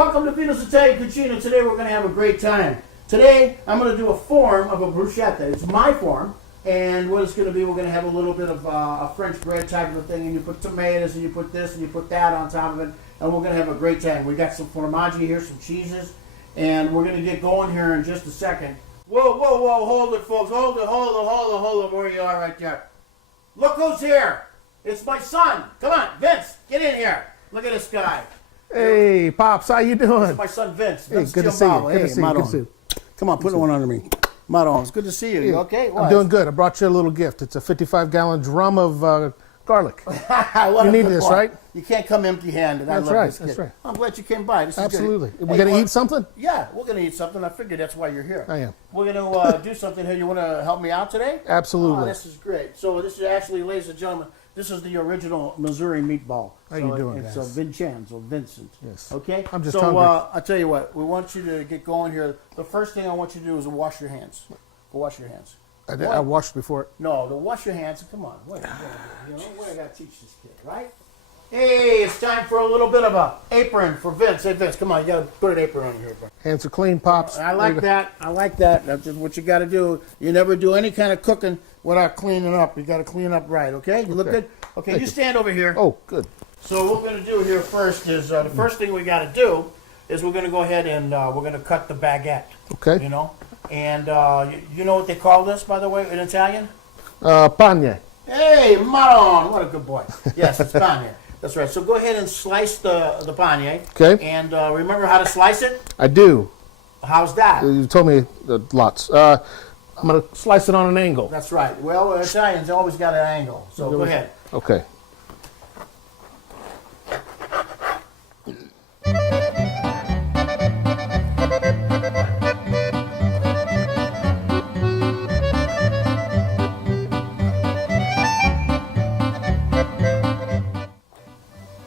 welcome to Vito's Italian Cucina. Today we're going to have a great time. Today I'm going to do a form of a bruschetta. It's my form, and what it's going to be, we're going to have a little bit of a French bread type of a thing, and you put tomatoes, and you put this, and you put that on top of it, and we're going to have a great time. We got some formaggi here, some cheeses, and we're going to get going here in just a second. Whoa, whoa, whoa, hold it, folks. Hold it where you are right there. Look who's here. It's my son. Come on, Vince, get in here. Look at this guy. Hey, Pops, how you doing? This is my son, Vince. Hey, good to see you. Good to see you. Good to see you. Come on, put one under me. Maron, it's good to see you. You okay? I'm doing good. I brought you a little gift. It's a 55-gallon drum of garlic. You need this, right? You can't come empty-handed. That's right. That's right. I'm glad you came by. This is Absolutely. Good. We're going to eat something? Yeah, we're going to eat something. I figured that's why you're here. I am. We're going to do something here. You want to help me out today? Absolutely. Oh, this is great. So this is actually, ladies and gentlemen, this is the original Missouri meatball. How you doing, It's guys? Vincenzo, Vincent. Yes. Okay? I'm just hungry. I'll tell you what. We want you to get going here. The first thing I want you to do is wash your hands. Go wash your hands. I washed before. No, to wash your hands. Come on. What I got to teach this kid, right? Hey, it's time for a little bit of a apron for Vince. Hey, Vince, come on. You got to put an apron on here, bro. Hands are clean, Pops. I like that. I like that. That's just what you got to do. You never do any kind of cooking without cleaning up. You got to clean up right, okay? You look good? Okay, you stand over here. Oh, good. So what we're going to do here first is, the first thing we got to do is we're going to go ahead and we're going to cut the baguette. Okay. You know? And you know what they call this, by the way, in Italian? Pagne. Hey, Maron, what a good boy. Yes, it's pagne. That's right. So go ahead and slice the pagne. Okay. And remember how to slice it? I do. How's that? You told me lots. I'm going to slice it on an angle. That's right. Well, Italians always got an angle. So go ahead. Okay.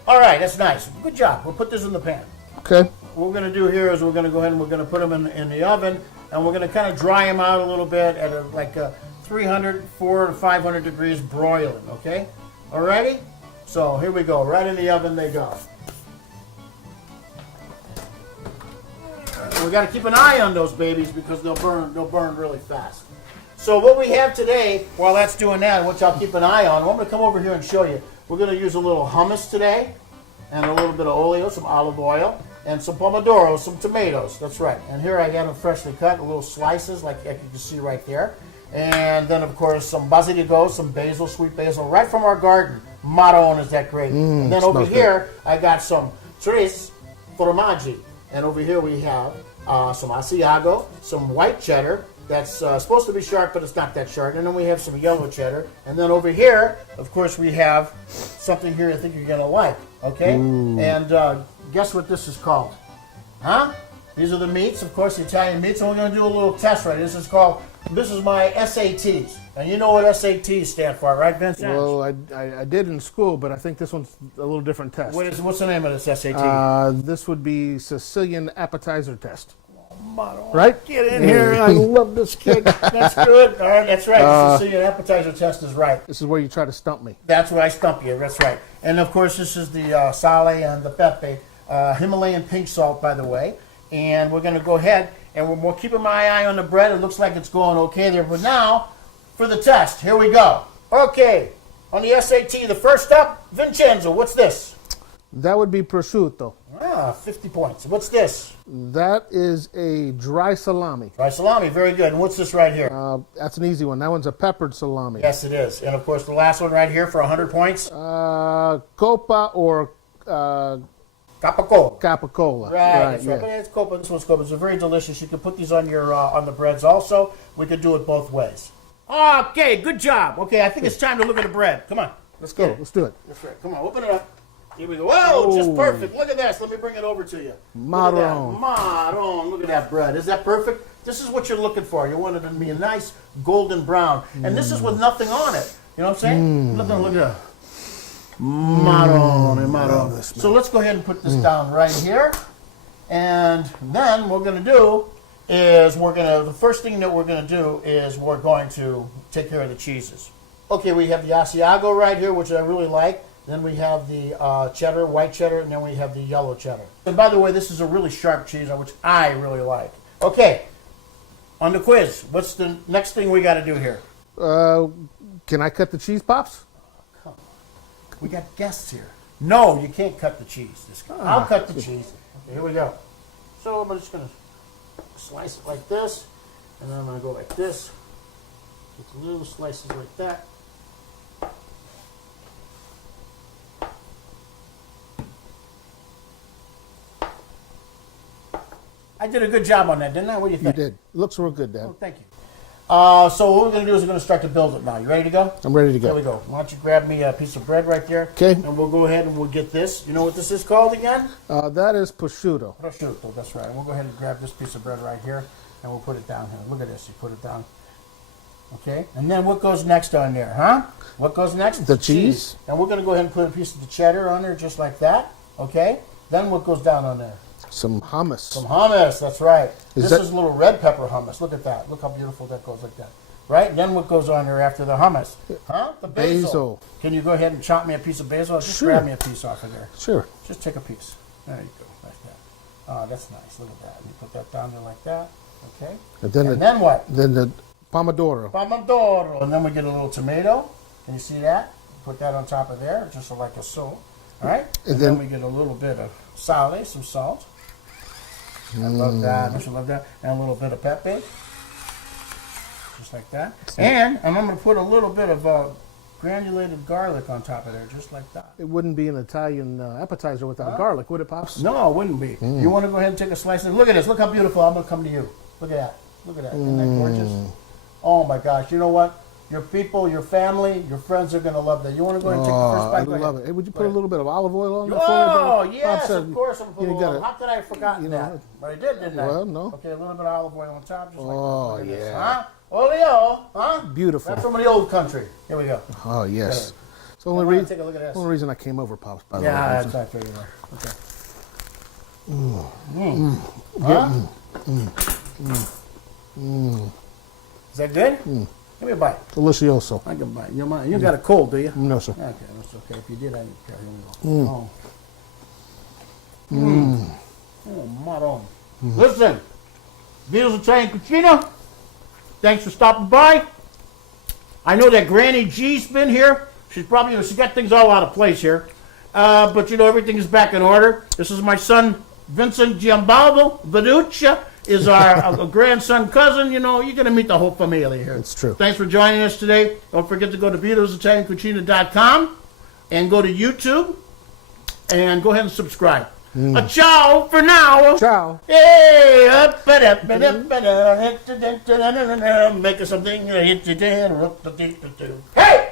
All right, that's nice. Good job. We'll put this in the pan. Okay. What we're going to do here is we're going to go ahead and we're going to put them in the oven, and we're going to kind of dry them out a little bit at like 300, 400 to 500 degrees broiling, okay? All righty? So here we go. Right in the oven they go. We got to keep an eye on those babies because they'll burn really fast. So what we have today, while that's doing that, which I'll keep an eye on, I'm going to come over here and show you. We're going to use a little hummus today, and a little bit of oleo, some olive oil, and some pomodoro, some tomatoes. That's right. And here I have them freshly cut, little slices, like you can see right there. And then, of course, some basilico, some basil, sweet basil, right from our garden. Maron, is that great? And then over here, I got some tres formaggi. And over here we have some Asiago, some white cheddar. That's supposed to be sharp, but it's not that sharp. And then we have some yellow cheddar. And then over here, of course, we have something here I think you're going to like. Okay? Ooh. And guess what this is called? Huh? These are the meats, of course, the Italian meats. And we're going to do a little test right. This is my SATs. And you know what SATs stand for, right, Vincent? Well, I did in school, but I think this one's a little different test. What's the name of this SAT? This would be Sicilian appetizer test. Maron, right? Get in here. I love this kid. That's good. All right, that's right. The Sicilian appetizer test is right. This is where you try to stump me. That's where I stump you. That's right. And, of course, this is the sale and the pepe, Himalayan pink salt, by the way. And we're going to go ahead, and we're keeping my eye on the bread. It looks like it's going okay there. But now, for the test, here we go. Okay, on the SAT, the first up, Vincenzo, what's this? That would be prosciutto. 50 points. What's this? That is a dry salami. Dry salami, very good. And what's this right here? That's an easy one. That one's a peppered salami. Yes, it is. And, of course, the last one right here for 100 points? Copa or... Capicola. Capicola. Right. Yeah. But it's Copa. This one's Copa. It's very delicious. You can put these on your on the breads also. We could do it both ways. Okay, good job. Okay, I think it's time to look at the bread. Come on. Let's go. Let's do it. That's right. Come on, open it up. Here we go. Whoa, just perfect. Look at this. Let me bring it over to you. Maron. Maron. Look at that bread. Is that perfect? This is what you're looking for. You want it to be a nice golden brown. And this is with nothing on it. You know what I'm saying? Look at that. Maron. So let's go ahead and put this down right here. And then what we're going to do is the first thing that we're going to do is we're going to take care of the cheeses. Okay, we have the Asiago right here, which I really like. Then we have the cheddar, white cheddar, and then we have the yellow cheddar. And by the way, this is a really sharp cheese, which I really like. Okay, on the quiz, what's the next thing we got to do here? Can I cut the cheese, Pops? We got guests here. No, you can't cut the cheese. I'll cut the cheese. Okay, here we go. So I'm just going to slice it like this, and then I'm going to go like this. Just little slices like that. I did a good job on that, didn't I? What do you think? You did. Looks real good, Dad. Oh, thank you. So what we're going to do is we're going to start to build it now. You ready to go? I'm ready to go. There we go. Why don't you grab me a piece of bread right there? Okay. And we'll go ahead and we'll get this. You know what this is called again? That is prosciutto. Prosciutto, that's right. And we'll go ahead and grab this piece of bread right here, and we'll put it down here. Look at this. You put it down. Okay. And then what goes next on there, huh? What goes next? The cheese. And we're going to go ahead and put a piece of the cheddar on there just like that. Okay. Then what goes down on there? Some hummus. Some hummus, that's right. This that- is a little red pepper hummus. Look at that. Look how beautiful that goes like that. Right? And then what goes on there after the hummus? Huh? The basil. Can you go ahead and chop me a piece of basil? Just Sure. grab me a piece off of there. Sure. Just take a piece. There you go. Like that. Oh, that's nice. Look at that. You put that down there like that. Okay. And then, then what? Then the pomodoro. Pomodoro. And then we get a little tomato. Can you see that? Put that on top of there, just like a so. All right? And then we get a little bit of sale, some salt. I love that. I love that. And a little bit of pepe. Just like that. And I'm going to put a little bit of granulated garlic on top of there, just like that. It wouldn't be an Italian appetizer without garlic, would it, Pops? No, it wouldn't be. You want to go ahead and take a slice of it? Look at this. Look how beautiful. I'm going to come to you. Look at that. Look at that. Isn't that gorgeous? Oh, my gosh. You know what? Your people, your family, your friends are going to love that. You want to go ahead and take the first bite? I love it. Hey, would you put a little bit of olive oil on there? Oh, for me, yes, Pops, of course. I'm you gotta- How could I have forgotten that? But I did, didn't I? Well, no. Okay, a little bit of olive oil on top. Just like Oh, that. Look at this. yeah. Huh? Oleo, huh? Beautiful. That's from the old country. Here we go. Oh, yes. Okay. It's the only, Come on, take a look at this. only reason I came over, Pops, by the way. Yeah, that's right. Okay. Is that good? Give me a bite. Delicioso. I can bite. You got a cold, do you? No, sir. Okay, that's okay. If you did, I didn't care. Here we go. Oh, maron. Listen, Vito's Italian Cucina, thanks for stopping by. I know that Granny G's been here. She's got things all out of place here. But everything is back in order. This is my son, Vincent Giambalvo. Viduccia is our grandson cousin. You're going to meet the whole family here. It's true. Thanks for joining us today. Don't forget to go to Vito'sItalianCucina.com and go to YouTube and go ahead and subscribe. Ciao for now. Ciao. Hey, make something. Hey!